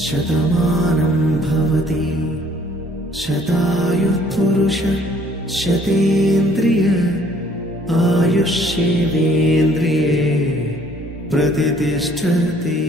శతమానం భవతి శతాయుఃపురుష శతేంద్రియ ఆయుష్యేంద్రియే ప్రతిష్టతి.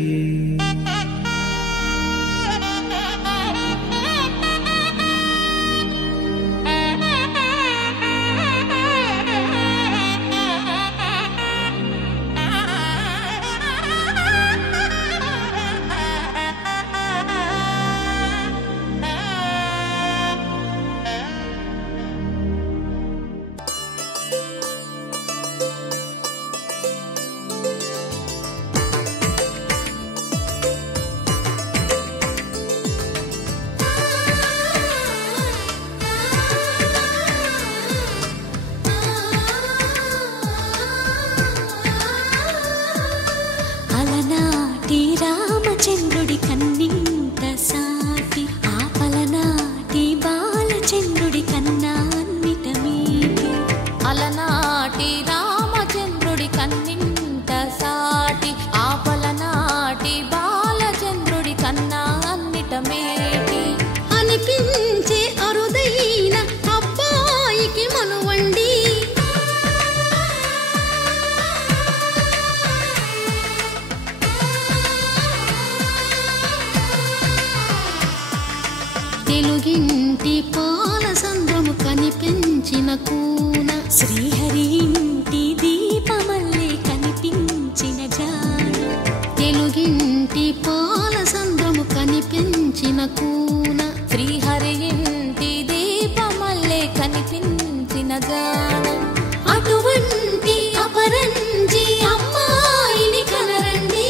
రామచంద్రుడి కన్నింత సాటి ఆపలనాటి బాలచంద్రుడి కన్నా అన్నిట మీటి. అలనాటి రామచంద్రుడి కన్నింత సాటి ఆపలనాటి బాలచంద్రుడి కన్నా అన్నిట మేటి అనిపించే అరుదైన అబ్బాయికి మనువండి. తెలుగింటి పాల సంద్రము కనిపించిన కూన శ్రీహరి ఇంటి దీపమల్లే కనిపించిన జాడ. తెలుగింటి పాల సంద్రము కనిపించిన కూన శ్రీహరి ఇంటి దీపమల్లే కనిపించిన జాడ. అటువంటి అపరంజి అమ్మాయిని కనరండి.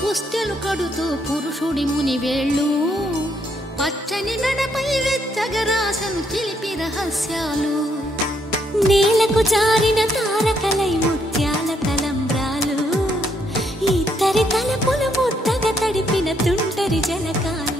పుస్తెలు కడుతూ పురుషుడి ముని వేళ్ళు పచ్చని మెడపై వెచ్చగరాసను చిలిపి రహస్యాలు. నేలకు జారిన తారకలై ముత్యాల తలంబ్రాలు ఇద్దరి తలపులు ముద్దగా తడిపిన తుంటరి జలకాలు.